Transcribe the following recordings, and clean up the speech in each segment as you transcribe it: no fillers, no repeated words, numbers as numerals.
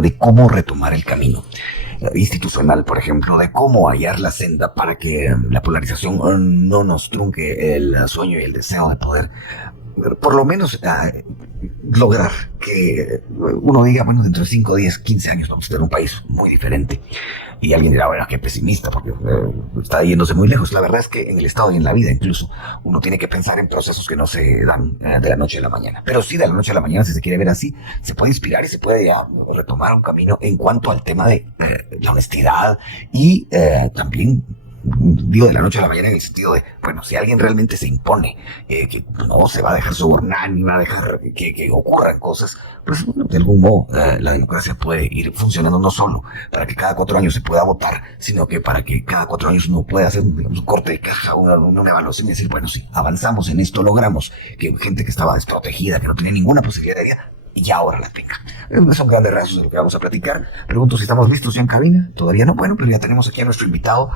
de cómo retomar el camino institucional, por ejemplo, de cómo hallar la senda para que la polarización no nos trunque el sueño y el deseo de poder, por lo menos, lograr que uno diga, bueno, dentro de 5, 10, 15 años vamos a tener un país muy diferente. Y alguien dirá, bueno, qué pesimista, porque está yéndose muy lejos. La verdad es que en el Estado y en la vida incluso uno tiene que pensar en procesos que no se dan de la noche a la mañana. Pero sí, de la noche a la mañana, si se quiere ver así, se puede inspirar y se puede ya retomar un camino en cuanto al tema de la honestidad y también, digo, de la noche a la mañana en el sentido de, bueno, si alguien realmente se impone, que no se va a dejar sobornar ni va a dejar que ocurran cosas, pues bueno, de algún modo la democracia puede ir funcionando no solo para que cada 4 años se pueda votar, sino que para que cada 4 años uno pueda hacer, digamos, un corte de caja, una evaluación y decir, bueno, sí, avanzamos en esto, logramos que gente que estaba desprotegida, que no tenía ninguna posibilidad de vida, y ahora la tenga. Son grandes rasgos de lo que vamos a platicar. Pregunto si estamos listos ya en cabina. Todavía no, bueno, pero ya tenemos aquí a nuestro invitado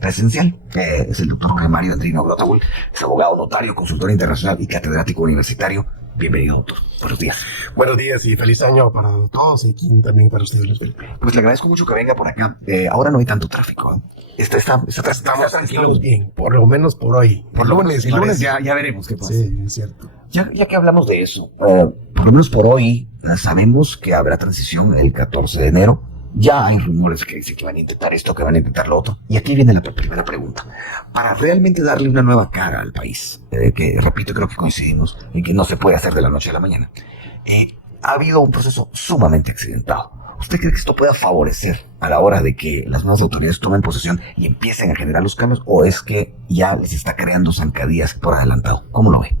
presencial. Es el doctor Jorge Mario Andrino Grotabull. Es abogado, notario, consultor internacional y catedrático universitario. Bienvenido, doctor. Buenos días. Buenos días y feliz año para todos y también para ustedes, Luis Felipe. Pues le agradezco mucho que venga por acá. Ahora no hay tanto tráfico. Estamos bien, por lo menos por hoy. Por lunes, el lunes ya veremos qué pasa. Sí, es cierto. Ya que hablamos de eso, por lo menos por hoy sabemos que habrá transición el 14 de enero. Ya hay rumores que dicen que van a intentar esto, que van a intentar lo otro. Y aquí viene la primera pregunta. Para realmente darle una nueva cara al país, que repito, creo que coincidimos en que no se puede hacer de la noche a la mañana, ha habido un proceso sumamente accidentado. ¿Usted cree que esto pueda favorecer a la hora de que las nuevas autoridades tomen posesión y empiecen a generar los cambios? ¿O es que ya les está creando zancadillas por adelantado? ¿Cómo lo ve?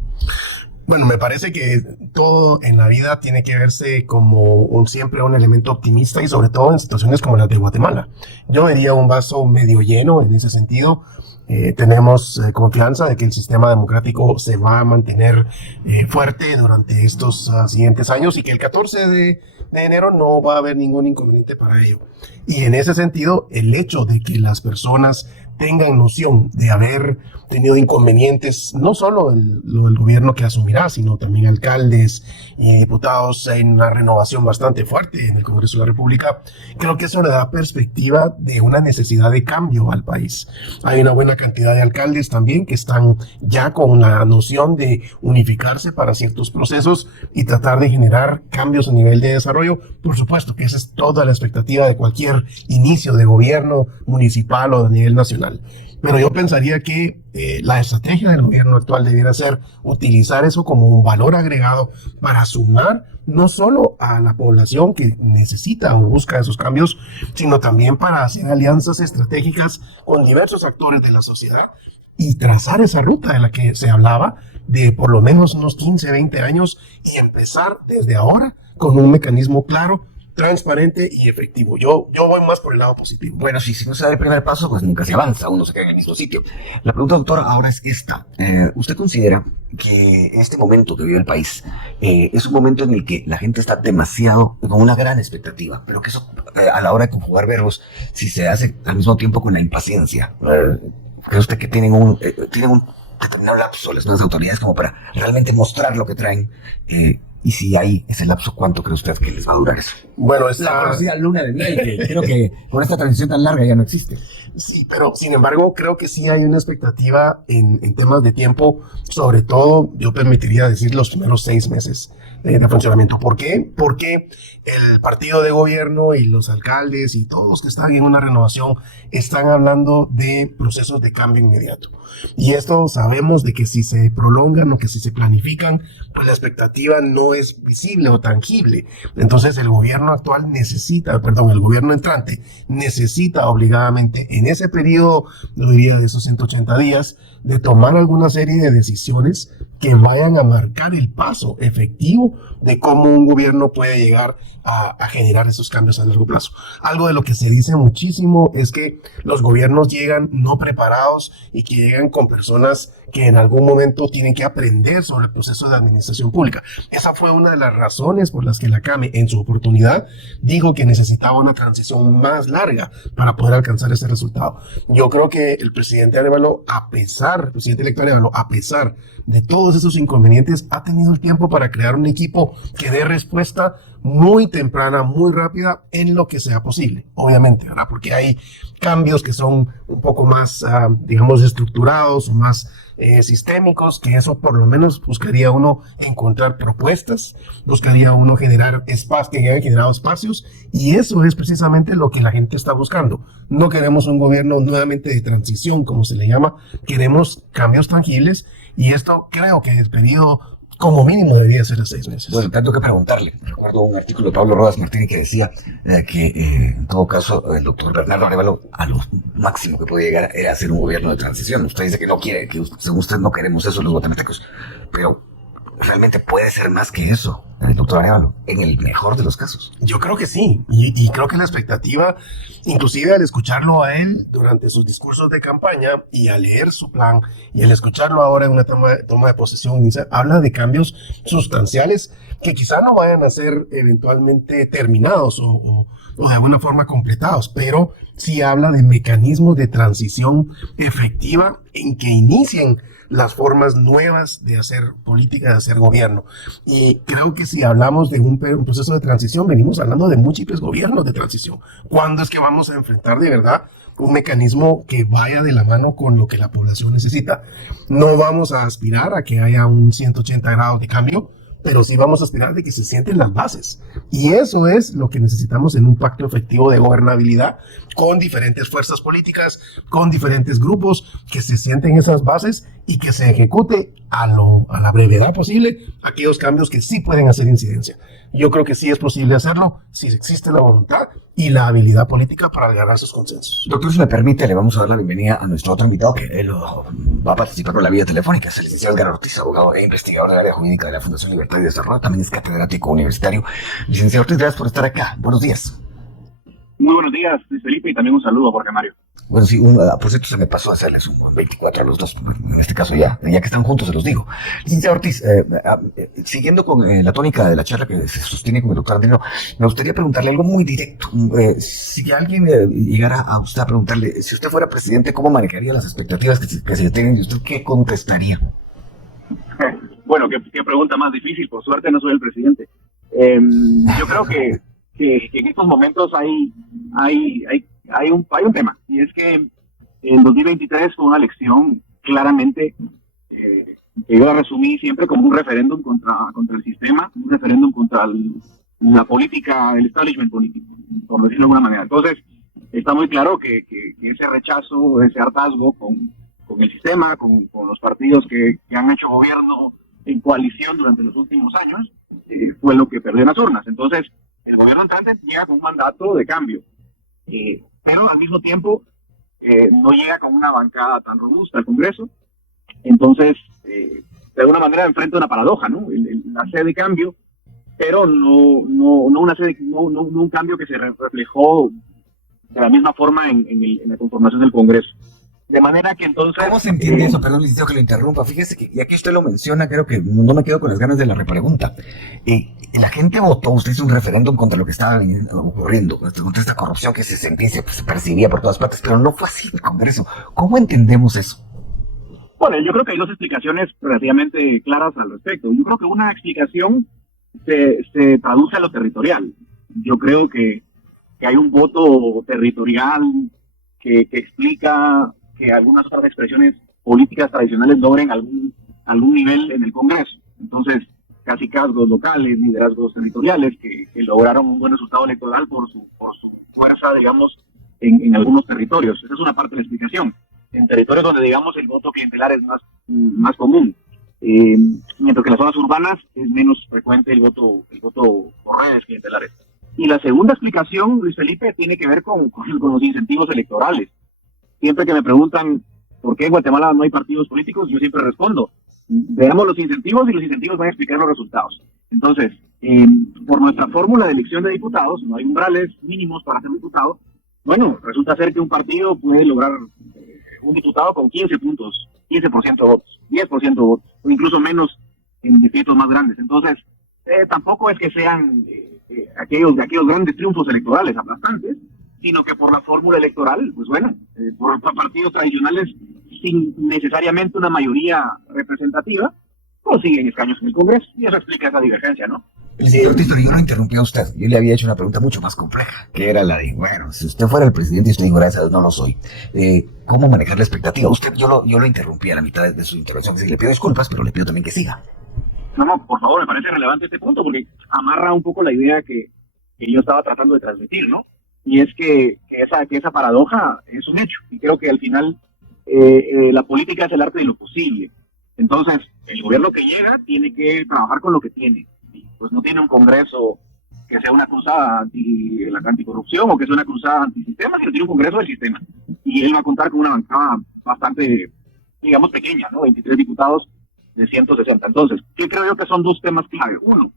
Bueno, me parece que todo en la vida tiene que verse como siempre un elemento optimista y sobre todo en situaciones como las de Guatemala. Yo vería un vaso medio lleno en ese sentido. Tenemos confianza de que el sistema democrático se va a mantener fuerte durante estos siguientes años y que el 14 de enero no va a haber ningún inconveniente para ello. Y en ese sentido, el hecho de que las personas tengan noción de haber tenido inconvenientes, no solo el gobierno que asumirá, sino también alcaldes y diputados en una renovación bastante fuerte en el Congreso de la República, creo que eso le da perspectiva de una necesidad de cambio al país. Hay una buena cantidad de alcaldes también que están ya con la noción de unificarse para ciertos procesos y tratar de generar cambios a nivel de desarrollo. Por supuesto que esa es toda la expectativa de cualquier inicio de gobierno municipal o a nivel nacional. Pero yo pensaría que la estrategia del gobierno actual debiera ser utilizar eso como un valor agregado para sumar no solo a la población que necesita o busca esos cambios, sino también para hacer alianzas estratégicas con diversos actores de la sociedad y trazar esa ruta de la que se hablaba de por lo menos unos 15, 20 años y empezar desde ahora con un mecanismo claro, transparente y efectivo. Yo voy más por el lado positivo. Bueno, si no se da el primer paso, pues nunca se avanza, uno se queda en el mismo sitio. La pregunta, doctora, ahora es esta. ¿Usted considera que este momento que vive el país es un momento en el que la gente está demasiado, con una gran expectativa, pero que eso, a la hora de conjugar verbos, si se hace al mismo tiempo con la impaciencia? ¿Cree usted que tienen un determinado lapso las nuevas autoridades como para realmente mostrar lo que traen? Y si hay ese lapso, ¿cuánto cree usted que les va a durar eso? Bueno, la conocida luna de miel, que creo que con esta transición tan larga ya no existe. Sí, pero sin embargo creo que sí hay una expectativa en temas de tiempo, sobre todo yo permitiría decir los primeros 6 meses de funcionamiento. ¿Por qué? Porque el partido de gobierno y los alcaldes y todos los que están en una renovación están hablando de procesos de cambio inmediato. Y esto sabemos de que si se prolongan o que si se planifican, pues la expectativa no es visible o tangible. Entonces el gobierno entrante necesita obligadamente en ese periodo, yo diría de esos 180 días, de tomar alguna serie de decisiones que vayan a marcar el paso efectivo de cómo un gobierno puede llegar a generar esos cambios a largo plazo. Algo de lo que se dice muchísimo es que los gobiernos llegan no preparados y que llegan con personas que en algún momento tienen que aprender sobre el proceso de administración pública. Esa fue una de las razones por las que la CAME en su oportunidad dijo que necesitaba una transición más larga para poder alcanzar ese resultado. Yo creo que el presidente Arévalo, a pesar el presidente electo Arevalo, a pesar de todos esos inconvenientes, ha tenido el tiempo para crear un equipo que dé respuesta muy temprana, muy rápida, en lo que sea posible, obviamente, ¿verdad? Porque hay cambios que son un poco más, digamos, estructurados o más sistémicos, que eso por lo menos buscaría uno encontrar propuestas, buscaría uno generar espacios, que hayan generado espacios, y eso es precisamente lo que la gente está buscando. No queremos un gobierno nuevamente de transición, como se le llama, queremos cambios tangibles, y esto creo que el periodo como mínimo debería ser a 6 meses. Bueno, tanto que preguntarle. Recuerdo un artículo de Pablo Rodas Martínez que decía que en todo caso el doctor Bernardo Arévalo a lo máximo que puede llegar era hacer un gobierno de transición. Usted dice que no quiere, que según usted no queremos eso los guatemaltecos, pero realmente puede ser más que eso, el doctor Arévalo, en el mejor de los casos. Yo creo que sí, y creo que la expectativa, inclusive al escucharlo a él durante sus discursos de campaña y al leer su plan y al escucharlo ahora en una toma de posesión, habla de cambios sustanciales que quizá no vayan a ser eventualmente terminados o de alguna forma completados, pero sí habla de mecanismos de transición efectiva en que inicien las formas nuevas de hacer política, de hacer gobierno. Y creo que si hablamos de un proceso de transición, venimos hablando de múltiples gobiernos de transición. ¿Cuándo es que vamos a enfrentar de verdad un mecanismo que vaya de la mano con lo que la población necesita? No vamos a aspirar a que haya un 180 grados de cambio, pero sí vamos a aspirar de que se sienten las bases. Y eso es lo que necesitamos en un pacto efectivo de gobernabilidad con diferentes fuerzas políticas, con diferentes grupos, que se sienten esas bases y que se ejecute a la brevedad posible aquellos cambios que sí pueden hacer incidencia. Yo creo que sí es posible hacerlo si existe la voluntad y la habilidad política para agarrar esos consensos. Doctor, si me permite, le vamos a dar la bienvenida a nuestro otro invitado que él va a participar por la vía telefónica. Es el licenciado Edgar Ortiz, abogado e investigador del área jurídica de la Fundación Libertad y Desarrollo. También es catedrático universitario. Licenciado Ortiz, gracias por estar acá. Buenos días. Muy buenos días, Felipe, y también un saludo a Jorge Mario. Bueno, sí, por cierto se me pasó a hacerles un 24 a los dos, en este caso ya que están juntos se los digo. Licenciado Ortiz, siguiendo con la tónica de la charla que se sostiene con el doctor Andrino, me gustaría preguntarle algo muy directo. Si alguien llegara a usted a preguntarle, si usted fuera presidente, ¿cómo manejaría las expectativas que se tienen de usted? ¿Qué contestaría? Bueno, qué pregunta más difícil, por suerte no soy el presidente. Yo creo que en estos momentos hay un tema, y es que el 2023 fue una elección claramente que yo la resumí siempre como un referéndum contra el sistema, un referéndum contra la política, el establishment político, por decirlo de alguna manera. Entonces, está muy claro que ese rechazo, ese hartazgo con el sistema, con los partidos que han hecho gobierno en coalición durante los últimos años, fue lo que perdió en las urnas. Entonces, el gobierno entrante llega con un mandato de cambio, pero al mismo tiempo no llega con una bancada tan robusta al Congreso. Entonces, de alguna manera enfrenta una paradoja, ¿no? La sed de cambio, pero no un cambio que se reflejó de la misma forma en la conformación del Congreso. De manera que entonces... ¿Cómo se entiende eso? Perdón, licenciado, que lo interrumpa. Fíjese que, y aquí usted lo menciona, creo que no me quedo con las ganas de la repregunta. La gente votó, usted hizo un referéndum contra lo que estaba ocurriendo, contra esta corrupción que se percibía por todas partes, pero no fue así el Congreso. ¿Cómo entendemos eso? Bueno, yo creo que hay dos explicaciones relativamente claras al respecto. Yo creo que una explicación se traduce a lo territorial. Yo creo que hay un voto territorial que explica que algunas otras expresiones políticas tradicionales logren algún nivel en el Congreso. Entonces, cacicazgos locales, liderazgos territoriales que lograron un buen resultado electoral por su fuerza, digamos, en algunos territorios. Esa es una parte de la explicación. En territorios donde, digamos, el voto clientelar es más común. Mientras que en las zonas urbanas es menos frecuente el voto por redes clientelares. Y la segunda explicación, Luis Felipe, tiene que ver con los incentivos electorales. Siempre que me preguntan por qué en Guatemala no hay partidos políticos, yo siempre respondo, veamos los incentivos y los incentivos van a explicar los resultados. Entonces, por nuestra fórmula de elección de diputados, no hay umbrales mínimos para ser diputado. Bueno, resulta ser que un partido puede lograr un diputado con 15 puntos, 15% de votos, 10% de votos, o incluso menos en distritos más grandes. Entonces, tampoco es que sean aquellos grandes triunfos electorales aplastantes, sino que por la fórmula electoral, pues bueno, por partidos tradicionales sin necesariamente una mayoría representativa, consiguen escaños en el Congreso. Y eso explica esa divergencia, ¿no? Señor Ortiz, yo no interrumpí a usted. Yo le había hecho una pregunta mucho más compleja, que era la de, bueno, si usted fuera el presidente y usted dijo, gracias, no lo soy, ¿cómo manejar la expectativa? Yo lo interrumpí a la mitad de su intervención. Sí, le pido disculpas, pero le pido también que siga. No, por favor, me parece relevante este punto, porque amarra un poco la idea que yo estaba tratando de transmitir, ¿no? Y es que esa paradoja es un hecho. Y creo que al final la política es el arte de lo posible. Entonces, el gobierno que llega tiene que trabajar con lo que tiene. Pues no tiene un Congreso que sea una cruzada anticorrupción o que sea una cruzada antisistema, sino tiene un Congreso del sistema. Y él va a contar con una bancada bastante, digamos, pequeña, ¿no? 23 diputados de 160. Entonces, ¿qué creo yo que son dos temas clave? Uno,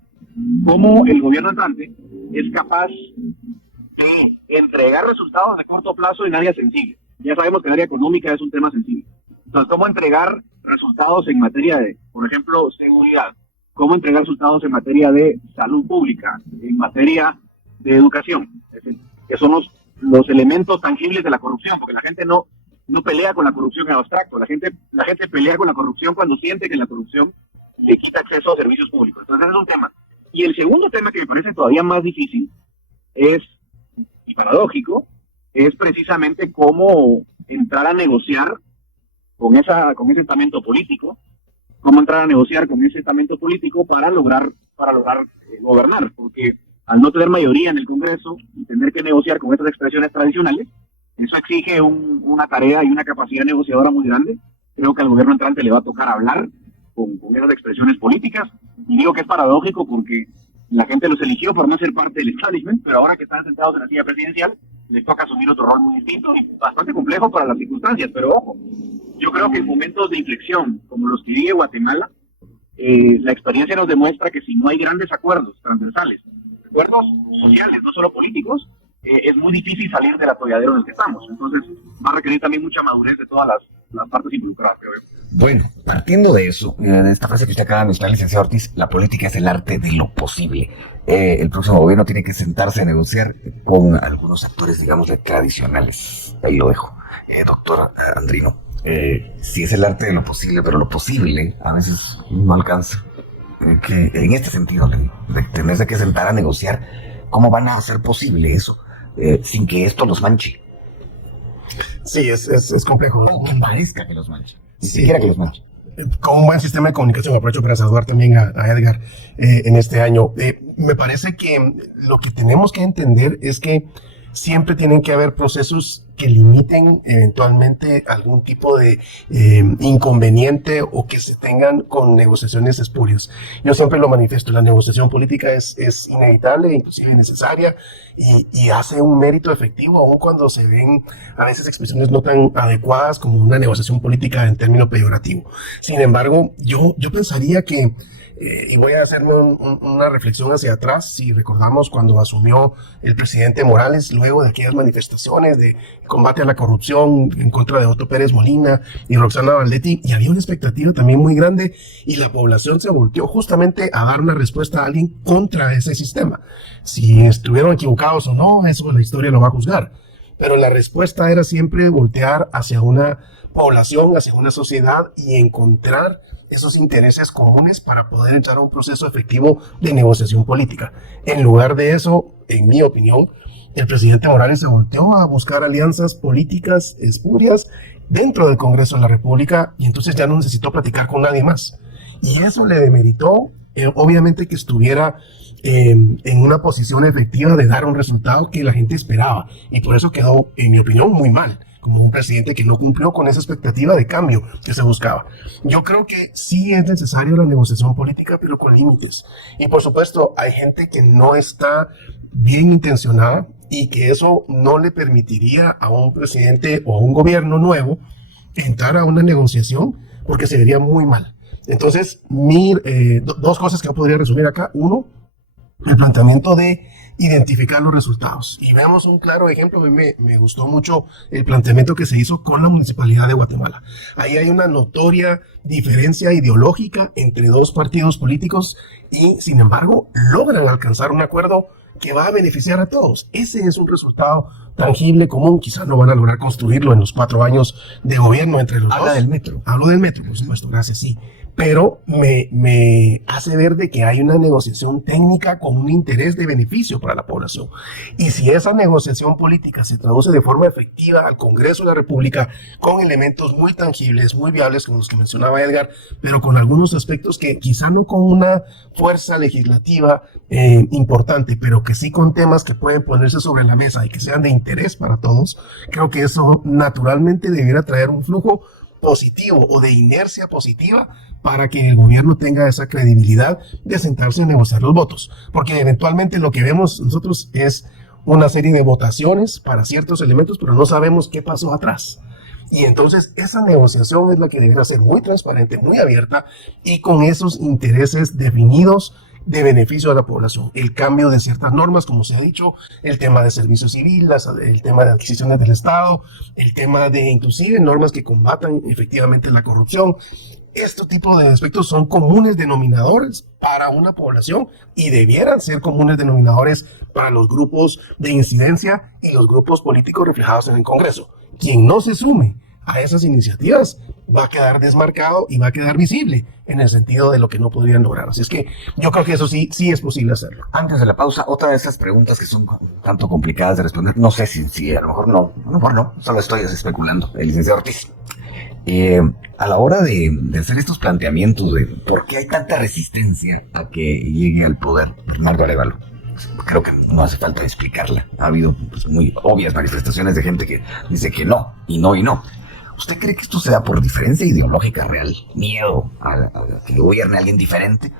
cómo el gobierno entrante es capaz de entregar resultados de corto plazo en áreas sensibles. Ya sabemos que el área económica es un tema sensible. Entonces, ¿cómo entregar resultados en materia de, por ejemplo, seguridad? ¿Cómo entregar resultados en materia de salud pública, en materia de educación? Es decir, que son los elementos tangibles de la corrupción, porque la gente no pelea con la corrupción en abstracto, la gente pelea con la corrupción cuando siente que la corrupción le quita acceso a servicios públicos. Entonces, ese es un tema. Y el segundo tema que me parece todavía más difícil y paradójico, es precisamente cómo entrar a negociar con ese estamento político, cómo entrar a negociar con ese estamento político para lograr gobernar, porque al no tener mayoría en el Congreso y tener que negociar con estas expresiones tradicionales, eso exige una tarea y una capacidad negociadora muy grande. Creo que al gobierno entrante le va a tocar hablar con esas expresiones políticas, y digo que es paradójico porque la gente los eligió por no ser parte del establishment, pero ahora que están sentados en la silla presidencial, les toca asumir otro rol muy distinto y bastante complejo para las circunstancias. Pero ojo, yo creo que en momentos de inflexión, como los que vive Guatemala, la experiencia nos demuestra que si no hay grandes acuerdos transversales, acuerdos sociales, no solo políticos, es muy difícil salir del atolladero en el que estamos. Entonces va a requerir también mucha madurez de todas las partes involucradas, creo yo. Bueno, partiendo de eso, de esta frase que usted acaba de mencionar, licenciado Ortiz, la política es el arte de lo posible. El próximo gobierno tiene que sentarse a negociar con algunos actores, digamos, tradicionales. Ahí lo dejo. Doctor Andrino, si es el arte de lo posible, pero lo posible a veces no alcanza. Que en este sentido, de tenerse que sentar a negociar, ¿cómo van a hacer posible eso sin que esto los manche? Sí, es complejo, ¿no? O que parezca que los manche. Ni siquiera que los manche. Con un buen sistema de comunicación, aprovecho para saludar también a Edgar en este año. Me parece que lo que tenemos que entender es que siempre tienen que haber procesos que limiten eventualmente algún tipo de inconveniente o que se tengan con negociaciones espurias. Yo siempre lo manifiesto, la negociación política es inevitable, inclusive necesaria, y hace un mérito efectivo, aun cuando se ven a veces expresiones no tan adecuadas como una negociación política en término peyorativo. Sin embargo, yo pensaría que y voy a hacerme una reflexión hacia atrás. Si recordamos cuando asumió el presidente Morales, luego de aquellas manifestaciones de combate a la corrupción en contra de Otto Pérez Molina y Roxana Valdetti, y había una expectativa también muy grande, y la población se volteó justamente a dar una respuesta a alguien contra ese sistema. Si estuvieron equivocados o no, eso la historia lo va a juzgar. Pero la respuesta era siempre voltear hacia una población, hacia una sociedad y encontrar esos intereses comunes para poder entrar a un proceso efectivo de negociación política. En lugar de eso, en mi opinión, el presidente Morales se volteó a buscar alianzas políticas espurias dentro del Congreso de la República, y entonces ya no necesitó platicar con nadie más. Y eso le demeritó, obviamente, que estuviera en una posición efectiva de dar un resultado que la gente esperaba. Y por eso quedó, en mi opinión, muy mal, como un presidente que no cumplió con esa expectativa de cambio que se buscaba. Yo creo que sí es necesaria la negociación política, pero con límites. Y por supuesto, hay gente que no está bien intencionada y que eso no le permitiría a un presidente o a un gobierno nuevo entrar a una negociación, porque se vería muy mal. Entonces, dos cosas que yo podría resumir acá. Uno, el planteamiento de identificar los resultados. Y veamos un claro ejemplo. A mí me gustó mucho el planteamiento que se hizo con la Municipalidad de Guatemala. Ahí hay una notoria diferencia ideológica entre dos partidos políticos y, sin embargo, logran alcanzar un acuerdo que va a beneficiar a todos. Ese es un resultado tangible, común. Quizás no van a lograr construirlo en los 4 años de gobierno entre los dos. Habla del metro. Hablo del metro, por supuesto, gracias, sí. Pero me hace ver de que hay una negociación técnica con un interés de beneficio para la población. Y si esa negociación política se traduce de forma efectiva al Congreso de la República con elementos muy tangibles, muy viables, como los que mencionaba Edgar, pero con algunos aspectos que quizá no con una fuerza legislativa importante, pero que sí con temas que pueden ponerse sobre la mesa y que sean de interés para todos, creo que eso naturalmente debiera traer un flujo positivo o de inercia positiva para que el gobierno tenga esa credibilidad de sentarse a negociar los votos, porque eventualmente lo que vemos nosotros es una serie de votaciones para ciertos elementos, pero no sabemos qué pasó atrás. Y entonces esa negociación es la que debería ser muy transparente, muy abierta y con esos intereses definidos de beneficio a la población. El cambio de ciertas normas, como se ha dicho, el tema de servicio civil, el tema de adquisiciones del Estado, el tema de inclusive normas que combatan efectivamente la corrupción. Este tipo de aspectos son comunes denominadores para una población y debieran ser comunes denominadores para los grupos de incidencia y los grupos políticos reflejados en el Congreso. Quien no se sume a esas iniciativas va a quedar desmarcado y va a quedar visible en el sentido de lo que no podrían lograr. Así es que yo creo que eso sí es posible hacerlo. Antes de la pausa, otra de esas preguntas que son un tanto complicadas de responder, no sé si a lo mejor no, solo estoy especulando, el licenciado Ortiz. A la hora de hacer estos planteamientos de por qué hay tanta resistencia a que llegue al poder Bernardo Arévalo, creo que no hace falta explicarla. Ha habido muy obvias manifestaciones de gente que dice que no, y no, y no. ¿Usted cree que esto se da por diferencia ideológica real? ¿Miedo a que gobierne alguien diferente?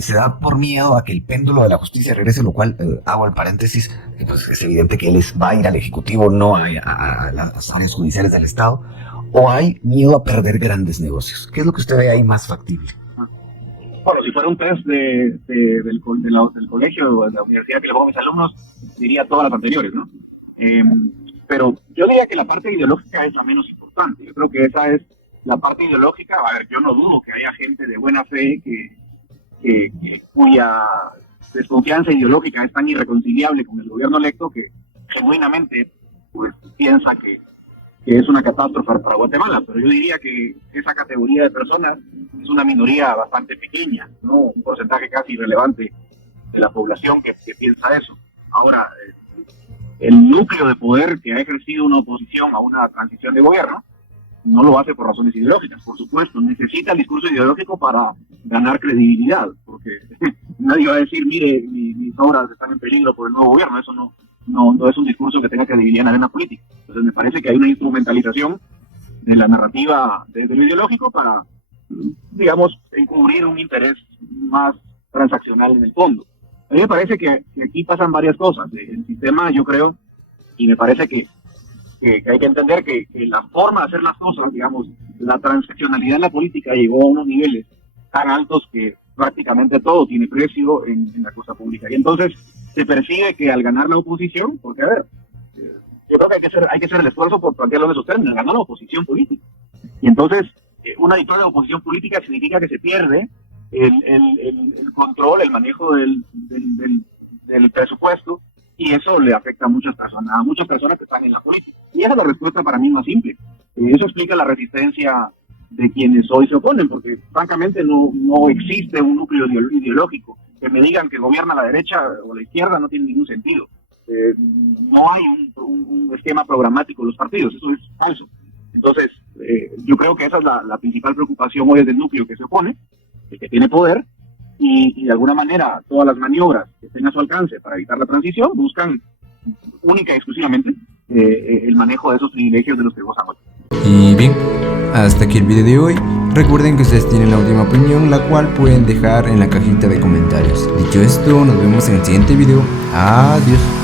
¿Se da por miedo a que el péndulo de la justicia regrese? Lo cual, hago el paréntesis, pues es evidente que él va a ir al Ejecutivo, no a las áreas judiciales del Estado. ¿O hay miedo a perder grandes negocios? ¿Qué es lo que usted ve ahí más factible? Bueno, si fuera un test del colegio o de la universidad que le pongo a mis alumnos, diría todas las anteriores, ¿no? Pero yo diría que la parte ideológica es la menos importante. Yo creo que esa es la parte ideológica. A ver, yo no dudo que haya gente de buena fe cuya desconfianza ideológica es tan irreconciliable con el gobierno electo que genuinamente pues piensa que es una catástrofe para Guatemala. Pero yo diría que esa categoría de personas es una minoría bastante pequeña, ¿no? Un porcentaje casi irrelevante de la población que piensa eso. Ahora, el núcleo de poder que ha ejercido una oposición a una transición de gobierno no lo hace por razones ideológicas, por supuesto. Necesita el discurso ideológico para ganar credibilidad, porque nadie va a decir, mire, mis obras están en peligro por el nuevo gobierno. Eso no es un discurso que tenga credibilidad en la arena política. Entonces me parece que hay una instrumentalización de la narrativa desde lo ideológico para, digamos, encubrir un interés más transaccional en el fondo. A mí me parece que aquí pasan varias cosas. El sistema, yo creo, y me parece que hay que entender que la forma de hacer las cosas, digamos, la transaccionalidad en la política llegó a unos niveles tan altos que prácticamente todo tiene precio en la cosa pública. Y entonces se percibe que al ganar la oposición, porque a ver, yo creo que hay que hacer el esfuerzo por plantearlo en esos términos, ganó la oposición política. Y entonces, una victoria de oposición política significa que se pierde el control, el manejo del presupuesto, y eso le afecta a muchas personas que están en la política. Y esa es la respuesta para mí más simple. Eso explica la resistencia de quienes hoy se oponen, porque francamente no existe un núcleo ideológico. Que me digan que gobierna la derecha o la izquierda no tiene ningún sentido. No hay un esquema programático de los partidos, eso es falso. Entonces, yo creo que esa es la principal preocupación hoy del núcleo que se opone, el que tiene poder, y de alguna manera todas las maniobras que estén a su alcance para evitar la transición buscan única y exclusivamente el manejo de esos privilegios de los que gozan hoy. Y bien, hasta aquí el video de hoy. Recuerden que ustedes tienen la última opinión, la cual pueden dejar en la cajita de comentarios. Dicho esto, nos vemos en el siguiente video. Adiós.